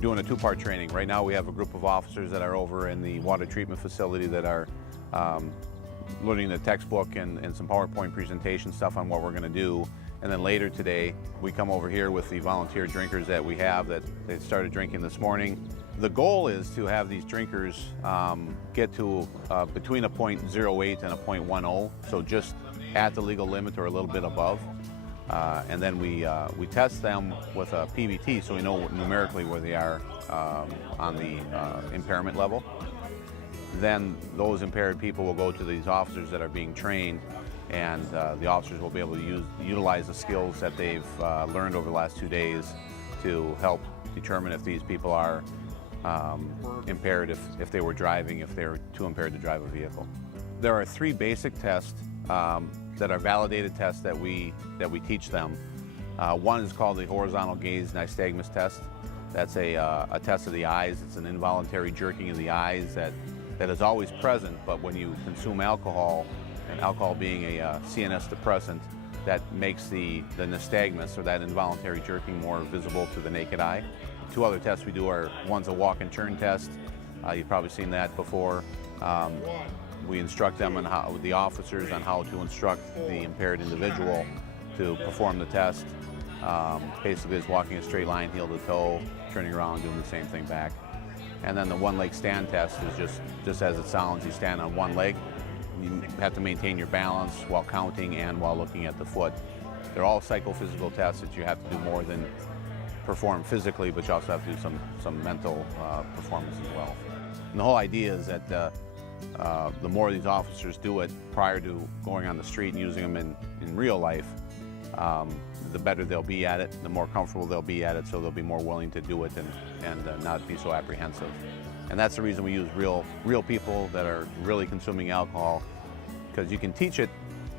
doing a two-part training. Right now we have a group of officers that are over in the water treatment facility that are learning the textbook and some PowerPoint presentation stuff on what we're going to do. And then later today, we come over here with the volunteer drinkers that we have that they started drinking this morning. The goal is to have these drinkers get to between a 0.08 and a 0.10, so just at the legal limit or a little bit above. And then we test them with a PVT so we know numerically where they are on the impairment level. Then those impaired people will go to these officers that are being trained, and the officers will be able to utilize the skills that they've learned over the last 2 days to help determine if these people are impaired, if they were driving, if they're too impaired to drive a vehicle. There are 3 basic tests that are validated tests that we teach them. One is called the horizontal gaze nystagmus test. That's a test of the eyes. It's an involuntary jerking of the eyes that is always present, but when you consume alcohol, and alcohol being a CNS depressant, that makes the nystagmus, or that involuntary jerking, more visible to the naked eye. 2 other tests we do are, one's a walk and turn test. You've probably seen that before. We instruct them on the officers on how to instruct the impaired individual to perform the test. Basically, it's walking a straight line, heel to toe, turning around, doing the same thing back. And then the one-leg stand test is just as it sounds. You stand on one leg. You have to maintain your balance while counting and while looking at the foot. They're all psychophysical tests that you have to do more than perform physically, but you also have to do some mental performance as well. And the whole idea is that the more these officers do it prior to going on the street and using them in real life, the better they'll be at it, the more comfortable they'll be at it, so they'll be more willing to do it and not be so apprehensive. And that's the reason we use real people that are really consuming alcohol, because you can teach it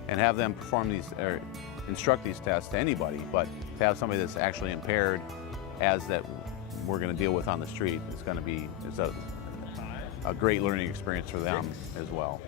and have them perform these or instruct these tests to anybody, but to have somebody that's actually impaired, as that we're going to deal with on the street, it's a great learning experience for them as well.